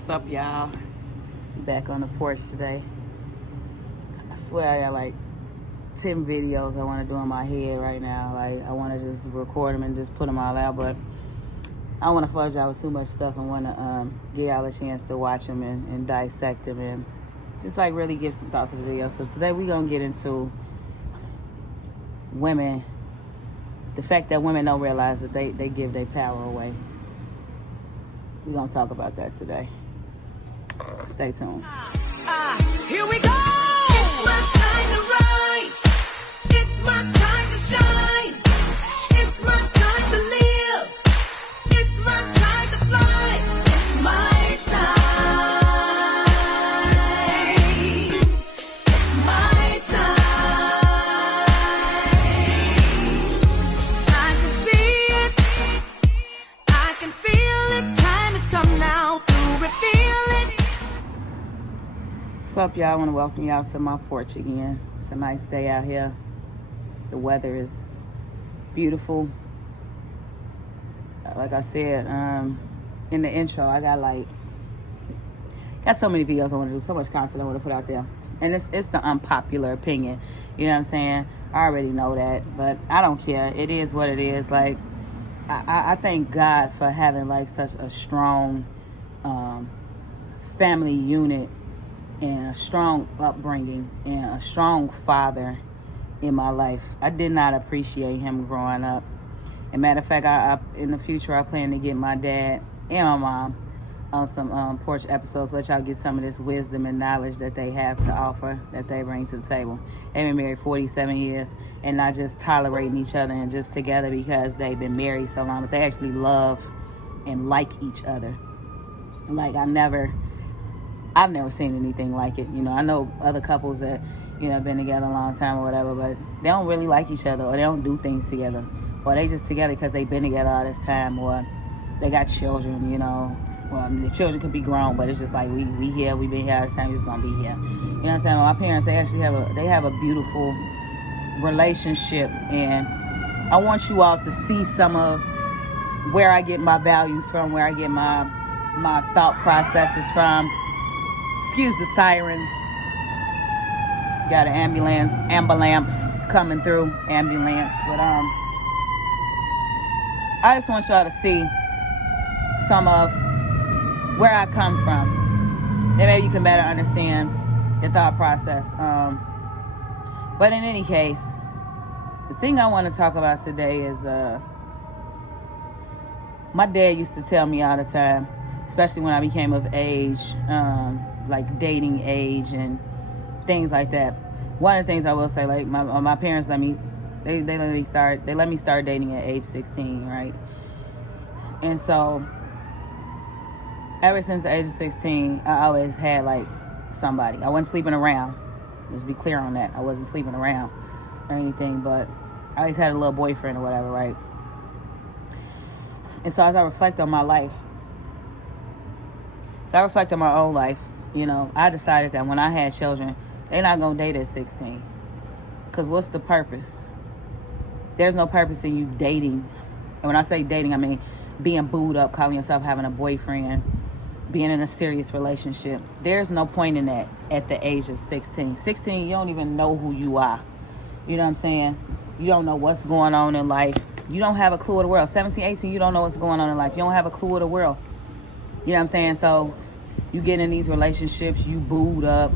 What's up, y'all? Back on the porch today. I swear I got like 10 videos I want to do in my head right now. Like, I want to just record them and just put them all out, but I don't want to flood y'all with too much stuff and want to give y'all a chance to watch them and dissect them and just like really give some thoughts to the video. So today we're going to get into women, the fact that women don't realize that they give their power away. We're going to talk about that today. Stay tuned. Here we go! It's my time to rise. It's my time to shine. It's my time to live. It's my time to fly. It's my time. It's my time. I can see it. I can feel it. Time has come now to reveal it. What's up, y'all? I want to welcome y'all to my porch again. It's a nice day out here. The weather is beautiful. Like I said in the intro, I got so many videos I want to do, so much content I want to put out there. And it's the unpopular opinion. You know what I'm saying? I already know that, but I don't care. It is what it is. Like, I thank God for having like such a strong family unit and a strong upbringing and a strong father in my life. I did not appreciate him growing up. As a matter of fact, I in the future, I plan to get my dad and my mom on some porch episodes, let y'all get some of this wisdom and knowledge that they have to offer, that they bring to the table. They've been married 47 years and not just tolerating each other and just together because they've been married so long, but they actually love and like each other. Like, I've never seen anything like it. You know, I know other couples that, you know, been together a long time or whatever, but they don't really like each other, or they don't do things together, or they just together because they've been together all this time, or they got children, you know. Well, I mean, the children could be grown, but it's just like we here, we been here all this time, we're just gonna be here. You know what I'm saying? My parents, they actually have a beautiful relationship, and I want you all to see some of where I get my values from, where I get my thought processes from. Excuse the sirens. Got an ambulance coming through. Ambulance. But I just want y'all to see some of where I come from. Then maybe you can better understand the thought process. But in any case, the thing I want to talk about today is my dad used to tell me all the time, especially when I became of age, like dating age and things like that. One of the things I will say, like my parents let me start dating at age 16, right? And so ever since the age of 16, I always had like somebody. I wasn't sleeping around. Let's be clear on that. I wasn't sleeping around or anything, but I always had a little boyfriend or whatever, right? And so as I reflect on my life, my own life, you know, I decided that when I had children, they're not going to date at 16. Because what's the purpose? There's no purpose in you dating. And when I say dating, I mean being booed up, calling yourself having a boyfriend, being in a serious relationship. There's no point in that at the age of 16. 16, you don't even know who you are. You know what I'm saying? You don't know what's going on in life. You don't have a clue of the world. 17, 18, you don't know what's going on in life. You don't have a clue of the world. You know what I'm saying? So you get in these relationships, you booed up.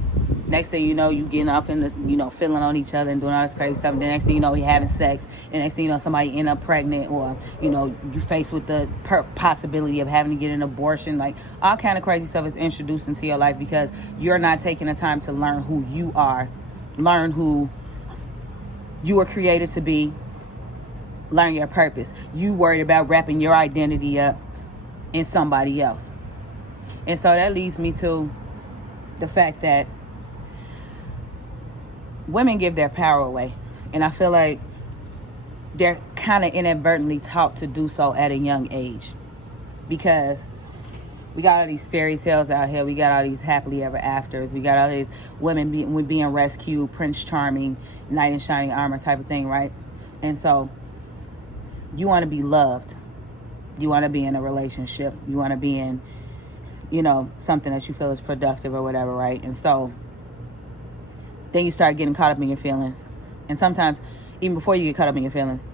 Next thing you know, you getting off in the, you know, feeling on each other and doing all this crazy stuff. And the next thing you know, you're having sex. And the next thing you know, somebody end up pregnant, or, you know, you faced with the possibility of having to get an abortion. Like, all kind of crazy stuff is introduced into your life because you're not taking the time to learn who you are, learn who you were created to be, learn your purpose. You worried about wrapping your identity up in somebody else. And so that leads me to the fact that women give their power away. And I feel like they're kind of inadvertently taught to do so at a young age. Because we got all these fairy tales out here. We got all these happily ever afters. We got all these women being rescued, Prince Charming, knight in shining armor type of thing, right? And so you want to be loved. You want to be in a relationship. You want to be in something that you feel is productive or whatever, right? And so then you start getting caught up in your feelings. And sometimes, even before you get caught up in your feelings,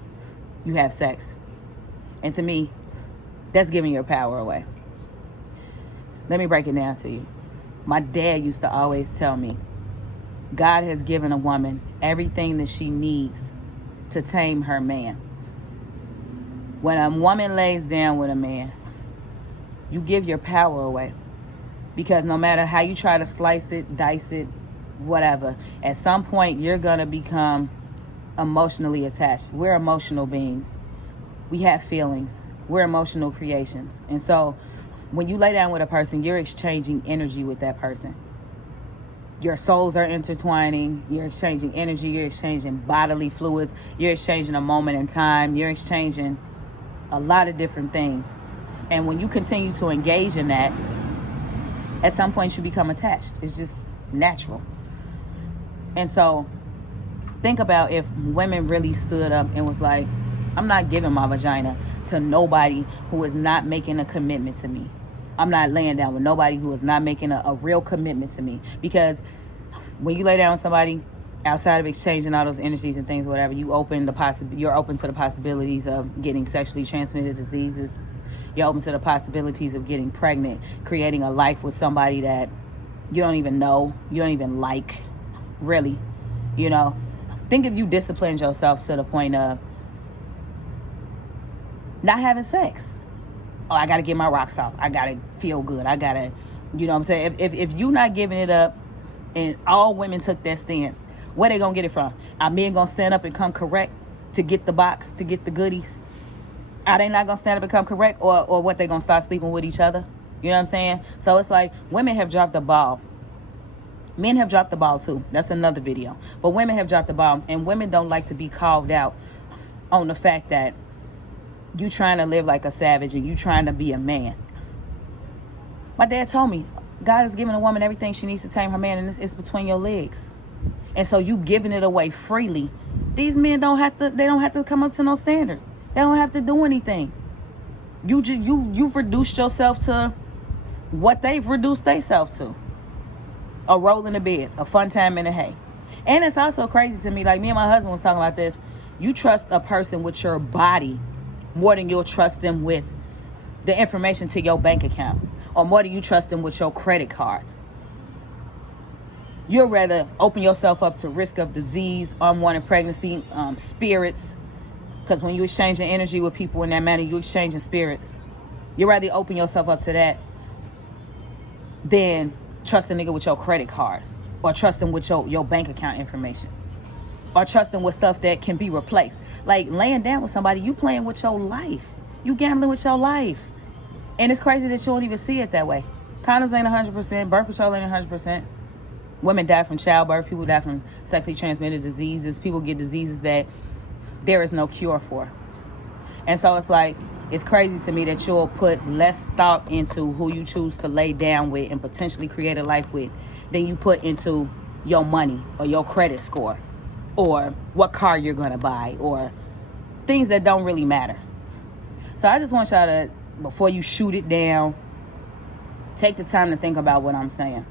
you have sex. And to me, that's giving your power away. Let me break it down to you. My dad used to always tell me, God has given a woman everything that she needs to tame her man. When a woman lays down with a man, you give your power away. Because no matter how you try to slice it, dice it, whatever, at some point you're going to become emotionally attached. We're emotional beings. We have feelings. We're emotional creations. And so when you lay down with a person, you're exchanging energy with that person. Your souls are intertwining. You're exchanging energy. You're exchanging bodily fluids. You're exchanging a moment in time. You're exchanging a lot of different things. And when you continue to engage in that, at some point you become attached. It's just natural. And so think about if women really stood up and was like, I'm not giving my vagina to nobody who is not making a commitment to me. I'm not laying down with nobody who is not making a real commitment to me. Because when you lay down with somebody, outside of exchanging all those energies and things, whatever, you're open to the possibilities of getting sexually transmitted diseases. You're open to the possibilities of getting pregnant, creating a life with somebody that you don't even know, you don't even like, really. Think if you disciplined yourself to the point of not having sex. Oh, I got to get my rocks off. I got to feel good. I got to, what I'm saying? If you're not giving it up, and all women took that stance, where they going to get it from? Are men going to stand up and come correct to get the box, to get the goodies? Are they not going to stand up and come correct? Or what, they going to start sleeping with each other? You know what I'm saying? So it's like women have dropped the ball. Men have dropped the ball too. That's another video. But women have dropped the ball. And women don't like to be called out on the fact that you trying to live like a savage and you trying to be a man. My dad told me, God has given a woman everything she needs to tame her man, and it's between your legs. And so you giving it away freely. These men don't have to come up to no standard. They don't have to do anything. You've reduced yourself to what they've reduced themselves to. A roll in the bed, a fun time in the hay. And it's also crazy to me, like me and my husband was talking about this. You trust a person with your body more than you'll trust them with the information to your bank account, or more than you trust them with your credit cards. You'll rather open yourself up to risk of disease, unwanted pregnancy, spirits, because when you exchanging energy with people in that manner, you exchanging spirits. You'd rather open yourself up to that than trust a nigga with your credit card, or trust them with your bank account information, or trust them with stuff that can be replaced. Like laying down with somebody, you playing with your life. You gambling with your life. And it's crazy that you don't even see it that way. Condoms ain't 100%. Birth control ain't 100%. Women die from childbirth. People die from sexually transmitted diseases. People get diseases that there is no cure for. And so it's like, it's crazy to me that you'll put less thought into who you choose to lay down with and potentially create a life with than you put into your money or your credit score or what car you're going to buy or things that don't really matter. So I just want y'all to, before you shoot it down, take the time to think about what I'm saying.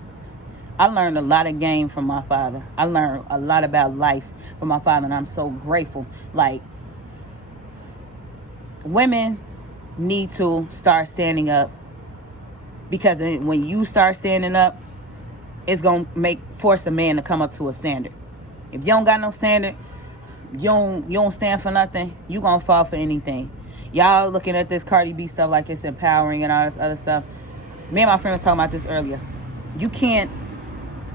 I learned a lot of game from my father. I learned a lot about life from my father, and I'm so grateful. Like, women need to start standing up, because when you start standing up, it's going to force a man to come up to a standard. If you don't got no standard, you don't stand for nothing, you going to fall for anything. Y'all looking at this Cardi B stuff like it's empowering and all this other stuff. Me and my friend was talking about this earlier. You can't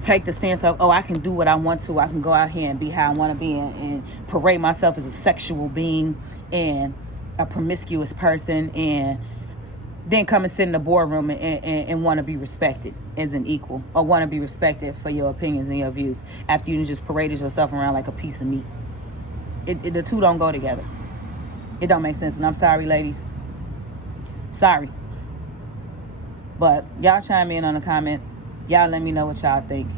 take the stance of, I can do what I want to. I can go out here and be how I want to be and parade myself as a sexual being and a promiscuous person, and then come and sit in the boardroom and want to be respected as an equal, or want to be respected for your opinions and your views after you just paraded yourself around like a piece of meat. The two don't go together. It don't make sense. And I'm sorry, ladies. Sorry. But y'all chime in on the comments. Y'all let me know what y'all think.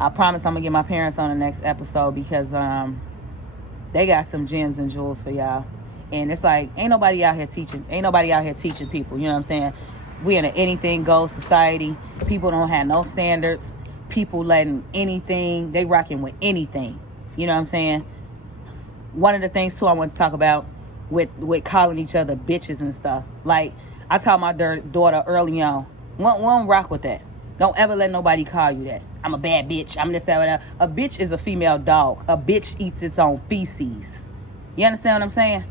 I promise I'm going to get my parents on the next episode, because they got some gems and jewels for y'all. And it's like, ain't nobody out here teaching people. You know what I'm saying? We in an anything goes society. People don't have no standards. People letting anything, they rocking with anything. You know what I'm saying? One of the things too I want to talk about with calling each other bitches and stuff. Like, I taught my daughter early on, we don't rock with that. Don't ever let nobody call you that. I'm a bad bitch. I'm this, that, whatever. A bitch is a female dog. A bitch eats its own feces. You understand what I'm saying?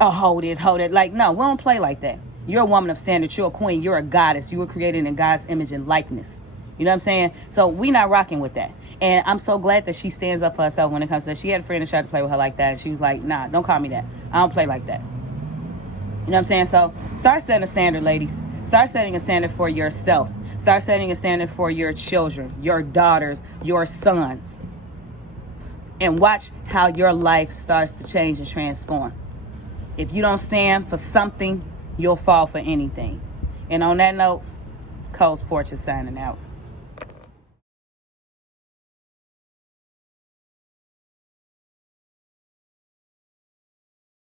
Oh, hold this, hold it. Like, no, we don't play like that. You're a woman of standard. You're a queen. You're a goddess. You were created in God's image and likeness. You know what I'm saying? So we not rocking with that. And I'm so glad that she stands up for herself when it comes to that. She had a friend that tried to play with her like that. And she was like, nah, don't call me that. I don't play like that. You know what I'm saying? So start setting a standard, ladies. Start setting a standard for yourself. Start setting a standard for your children, your daughters, your sons. And watch how your life starts to change and transform. If you don't stand for something, you'll fall for anything. And on that note, Cole's Porch is signing out.